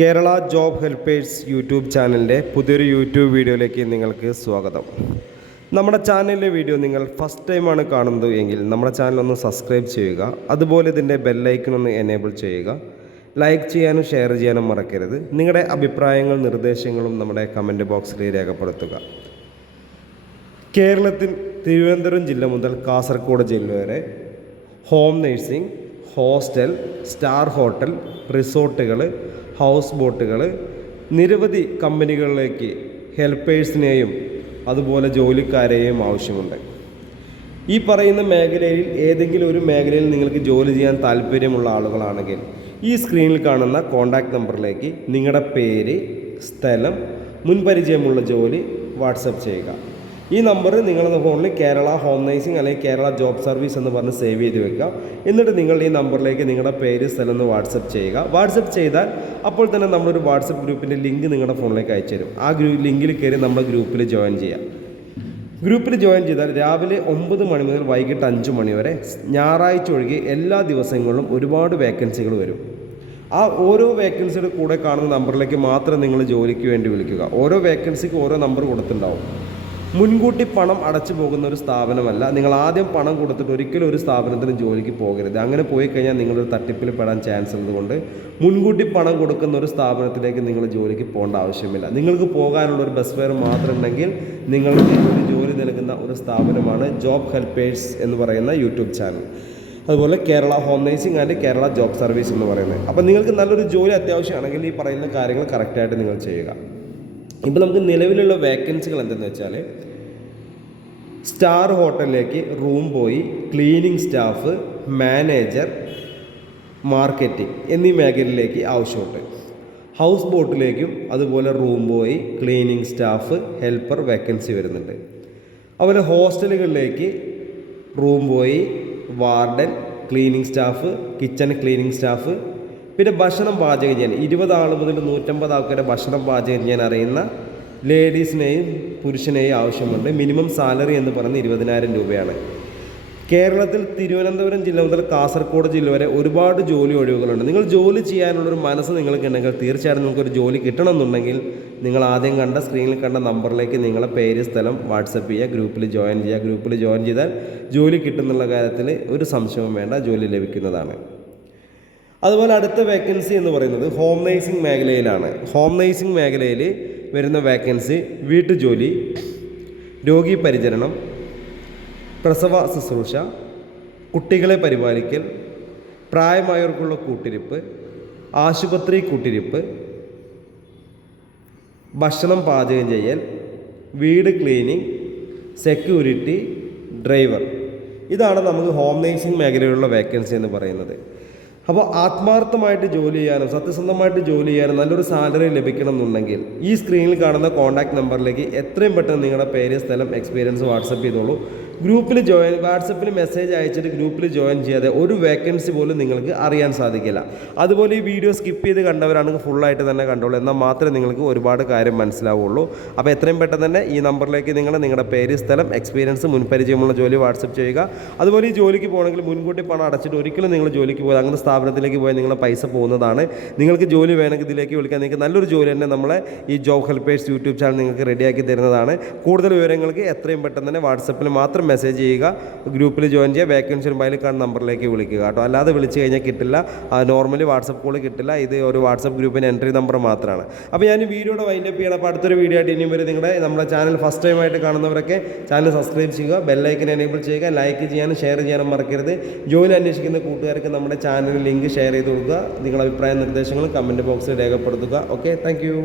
Kerala job helpers YouTube ചാനലിൻ്റെ പുതിയൊരു YouTube വീഡിയോയിലേക്ക് നിങ്ങൾക്ക് സ്വാഗതം. നമ്മുടെ ചാനലിലെ വീഡിയോ നിങ്ങൾ ഫസ്റ്റ് ടൈമാണ് കാണുന്നത് എങ്കിൽ നമ്മുടെ ചാനലൊന്ന് സബ്സ്ക്രൈബ് ചെയ്യുക. അതുപോലെ ഇതിൻ്റെ ബെല്ലൈക്കൺ ഒന്ന് എനേബിൾ ചെയ്യുക. ലൈക്ക് ചെയ്യാനും ഷെയർ ചെയ്യാനും മറക്കരുത്. നിങ്ങളുടെ അഭിപ്രായങ്ങളും നിർദ്ദേശങ്ങളും നമ്മുടെ കമൻറ്റ് ബോക്സിൽ രേഖപ്പെടുത്തുക. കേരളത്തിൽ തിരുവനന്തപുരം ജില്ല മുതൽ കാസർഗോഡ് ജില്ല വരെ home nursing, hostel, star hotel, റിസോർട്ടുകൾ, ഹൗസ് ബോട്ടുകൾ, നിരവധി കമ്പനികളിലേക്ക് ഹെൽപ്പേഴ്സിനെയും അതുപോലെ ജോലിക്കാരെയും ആവശ്യമുണ്ട്. ഈ പറയുന്ന മേഖലയിൽ ഏതെങ്കിലും ഒരു മേഖലയിൽ നിങ്ങൾക്ക് ജോലി ചെയ്യാൻ താല്പര്യമുള്ള ആളുകളാണെങ്കിൽ ഈ സ്ക്രീനിൽ കാണുന്ന കോൺടാക്റ്റ് നമ്പറിലേക്ക് നിങ്ങളുടെ പേര്, സ്ഥലം, മുൻപരിചയമുള്ള ജോലി വാട്സപ്പ് ചെയ്യുക. ഈ നമ്പർ നിങ്ങളുടെ ഫോണിൽ കേരള ഹോം നേഴ്സിംഗ് അല്ലെങ്കിൽ കേരള ജോബ് സർവീസ് എന്ന് പറഞ്ഞ് സേവ് ചെയ്ത് വെക്കുക. എന്നിട്ട് നിങ്ങൾ ഈ നമ്പറിലേക്ക് നിങ്ങളുടെ പേര്, സ്ഥലം ഒന്ന് വാട്സപ്പ് ചെയ്യുക. വാട്സപ്പ് ചെയ്താൽ അപ്പോൾ തന്നെ നമ്മളൊരു വാട്സപ്പ് ഗ്രൂപ്പിൻ്റെ ലിങ്ക് നിങ്ങളുടെ ഫോണിലേക്ക് അയച്ചു തരും. ആ ലിങ്കിൽ കയറി നമ്മുടെ ഗ്രൂപ്പിൽ ജോയിൻ ചെയ്യാം. ഗ്രൂപ്പിൽ ജോയിൻ ചെയ്താൽ രാവിലെ 9 മണി മുതൽ വൈകിട്ട് 5 മണി വരെ ഞായറാഴ്ച ഒഴികെ എല്ലാ ദിവസങ്ങളിലും ഒരുപാട് വേക്കൻസികൾ വരും. ആ ഓരോ വേക്കൻസിയുടെ കൂടെ കാണുന്ന നമ്പറിലേക്ക് മാത്രം നിങ്ങൾ ജോലിക്ക് വേണ്ടി വിളിക്കുക. ഓരോ വേക്കൻസിക്ക് ഓരോ നമ്പർ കൊടുത്തിട്ടുണ്ടാവും. മുൻകൂട്ടി പണം അടച്ചു പോകുന്ന ഒരു സ്ഥാപനമല്ല. നിങ്ങൾ ആദ്യം പണം കൊടുത്തിട്ട് ഒരിക്കലും ഒരു സ്ഥാപനത്തിന് ജോലിക്ക് പോകരുത്. അങ്ങനെ പോയി കഴിഞ്ഞാൽ നിങ്ങളൊരു തട്ടിപ്പിൽ പെടാൻ ചാൻസ് ഉള്ളതുകൊണ്ട് മുൻകൂട്ടി പണം കൊടുക്കുന്ന ഒരു സ്ഥാപനത്തിലേക്ക് നിങ്ങൾ ജോലിക്ക് പോകേണ്ട ആവശ്യമില്ല. നിങ്ങൾക്ക് പോകാനുള്ള ഒരു ബസ് ഫെയർ മാത്രം ഉണ്ടെങ്കിൽ നിങ്ങൾക്ക് ഒരു ജോലി നൽകുന്ന ഒരു സ്ഥാപനമാണ് ജോബ് ഹെൽപ്പേഴ്സ് എന്ന് പറയുന്ന യൂട്യൂബ് ചാനൽ. അതുപോലെ Kerala home nursing and Kerala job service എന്ന് പറയുന്നത്. അപ്പോൾ നിങ്ങൾക്ക് നല്ലൊരു ജോലി അത്യാവശ്യമാണെങ്കിൽ ഈ പറയുന്ന കാര്യങ്ങൾ കറക്റ്റായിട്ട് നിങ്ങൾ ചെയ്യുക. ഇപ്പോൾ നമുക്ക് നിലവിലുള്ള വേക്കൻസികൾ എന്തെന്ന് വെച്ചാൽ സ്റ്റാർ ഹോട്ടലിലേക്ക് room boy, cleaning staff, manager, marketing എന്നീ മേഖലയിലേക്ക് ആവശ്യമുണ്ട്. ഹൗസ് ബോട്ടിലേക്കും അതുപോലെ room boy, cleaning staff, helper vacancy വരുന്നുണ്ട്. അതുപോലെ ഹോസ്റ്റലുകളിലേക്ക് room boy, warden, cleaning staff, kitchen cleaning staff, പിന്നെ ഭക്ഷണം പാചകം ചെയ്യാൻ 20 ആൾ മുതൽ 150 ആൾക്കാരെ ഭക്ഷണം പാചകം ചെയ്യാൻ അറിയുന്ന ലേഡീസിനെയും പുരുഷനെയും ആവശ്യമുണ്ട്. മിനിമം സാലറി എന്ന് പറയുന്നത് 20,000 രൂപയാണ്. കേരളത്തിൽ തിരുവനന്തപുരം ജില്ല മുതൽ കാസർഗോഡ് ജില്ല വരെ ഒരുപാട് ജോലി ഒഴിവുകളുണ്ട്. നിങ്ങൾ ജോലി ചെയ്യാനുള്ളൊരു മനസ്സ് നിങ്ങൾക്കുണ്ടെങ്കിൽ തീർച്ചയായിട്ടും നിങ്ങൾക്കൊരു ജോലി കിട്ടണമെന്നുണ്ടെങ്കിൽ നിങ്ങൾ ആദ്യം കണ്ട സ്ക്രീനിൽ കണ്ട നമ്പറിലേക്ക് നിങ്ങളെ പേര്, സ്ഥലം വാട്സപ്പ് ചെയ്യുക. ഗ്രൂപ്പിൽ ജോയിൻ ചെയ്യുക. ഗ്രൂപ്പിൽ ജോയിൻ ചെയ്താൽ ജോലി കിട്ടുന്നുള്ള കാര്യത്തിൽ ഒരു സംശയവും വേണ്ട, ജോലി ലഭിക്കുന്നതാണ്. അതുപോലെ അടുത്ത വേക്കൻസി എന്ന് പറയുന്നത് ഹോം നേഴ്സിംഗ് മേഖലയിലാണ്. ഹോം നേഴ്സിംഗ് മേഖലയിൽ വരുന്ന വേക്കൻസി വീട്ടുജോലി, രോഗി പരിചരണം, പ്രസവ ശുശ്രൂഷ, കുട്ടികളെ പരിപാലിക്കൽ, പ്രായമായവർക്കുള്ള കൂട്ടിരിപ്പ്, ആശുപത്രി കൂട്ടിരിപ്പ്, ഭക്ഷണം പാചകം ചെയ്യൽ, വീട് ക്ലീനിങ്, സെക്യൂരിറ്റി, ഡ്രൈവർ. ഇതാണ് നമുക്ക് ഹോം നേഴ്സിംഗ് മേഖലയിലുള്ള വേക്കൻസി എന്ന് പറയുന്നത്. അപ്പോൾ ആത്മാർത്ഥമായിട്ട് ജോലി ചെയ്യാനും സത്യസന്ധമായിട്ട് ജോലി ചെയ്യാനും നല്ലൊരു സാലറി ലഭിക്കണം എന്നുണ്ടെങ്കിൽ ഈ സ്ക്രീനിൽ കാണുന്ന കോൺടാക്റ്റ് നമ്പറിലേക്ക് എത്രയും പെട്ടെന്ന് നിങ്ങളുടെ പേര്, സ്ഥലം, എക്സ്പീരിയൻസ് വാട്സപ്പ് ചെയ്തോളൂ. ഗ്രൂപ്പിൽ ജോയിൻ വാട്സപ്പിൽ മെസ്സേജ് അയച്ചിട്ട് ഗ്രൂപ്പിൽ ജോയിൻ ചെയ്യാതെ ഒരു വേക്കൻസി പോലും നിങ്ങൾക്ക് അറിയാൻ സാധിക്കില്ല. അതുപോലെ ഈ വീഡിയോ സ്കിപ്പ് ചെയ്ത് കണ്ടവരാണെങ്കിൽ ഫുള്ളായിട്ട് തന്നെ കണ്ടോളൂ. എന്നാൽ മാത്രമേ നിങ്ങൾക്ക് ഒരുപാട് കാര്യം മനസ്സിലാവുള്ളൂ. അപ്പോൾ എത്രയും പെട്ടെന്ന് തന്നെ ഈ നമ്പറിലേക്ക് നിങ്ങളുടെ പേര്, സ്ഥലം, എക്സ്പീരിയൻസ്, മുൻപരിചയമുള്ള ജോലി വാട്സപ്പ് ചെയ്യുക. അതുപോലെ ഈ ജോലിക്ക് പോകണമെങ്കിൽ മുൻകൂട്ടി പണം അടച്ചിട്ട് ഒരിക്കലും നിങ്ങൾ ജോലിക്ക് പോകാതെ അങ്ങനെ സ്ഥാപനത്തിലേക്ക് പോയാൽ നിങ്ങളുടെ പൈസ പോകുന്നതാണ്. നിങ്ങൾക്ക് ജോലി വേണമെങ്കിൽ ഇതിലേക്ക് വിളിക്കാൻ നിങ്ങൾക്ക് നല്ലൊരു ജോലി തന്നെ നമ്മളെ ഈ ജോബ് ഹെൽപ്പേഴ്സ് യൂട്യൂബ് ചാനൽ നിങ്ങൾക്ക് റെഡിയാക്കി തരുന്നതാണ്. കൂടുതൽ വിവരങ്ങൾക്ക് എത്രയും പെട്ടെന്ന് തന്നെ വാട്സപ്പിൽ മാത്രം മെസ്സേജ് ചെയ്യുക. ഗ്രൂപ്പിൽ ജോയിൻ ചെയ്യുക. വേക്കൻസി മൊബൈലിൽ കാണുന്ന നമ്പറിലേക്ക് വിളിക്കുക കേട്ടോ. അല്ലാതെ വിളിച്ച് കഴിഞ്ഞാൽ കിട്ടില്ല. നോർമലി വാട്സപ്പ് കോൾ കിട്ടില്ല. ഇത് ഒരു വാട്സപ്പ് ഗ്രൂപ്പിൻ്റെ എൻട്രി നമ്പർ മാത്രമാണ്. അപ്പോൾ ഞാൻ വീഡിയോയുടെ വൈൻഡപ്പ് ചെയ്യണം. അപ്പോൾ അടുത്തൊരു വീഡിയോ ആയിട്ട് ഇനിയും വരെ നമ്മുടെ ചാനൽ ഫസ്റ്റ് ടൈം ആയിട്ട് കാണുന്നവരൊക്കെ ചാനൽ സബ്സ്ക്രൈബ് ചെയ്യുക, ബെല്ലൈക്കൻ എനേബിൾ ചെയ്യുക, ലൈക്ക് ചെയ്യാനും ഷെയർ ചെയ്യാനും മറക്കരുത്. ജോലി അന്വേഷിക്കുന്ന കൂട്ടുകാർക്ക് നമ്മുടെ ചാനൽ ലിങ്ക് ഷെയർ ചെയ്ത് കൊടുക്കുക. നിങ്ങളുടെ അഭിപ്രായ നിർദ്ദേശങ്ങൾ കമൻറ്റ് ബോക്സിൽ രേഖപ്പെടുത്തുക. Okay, thank you.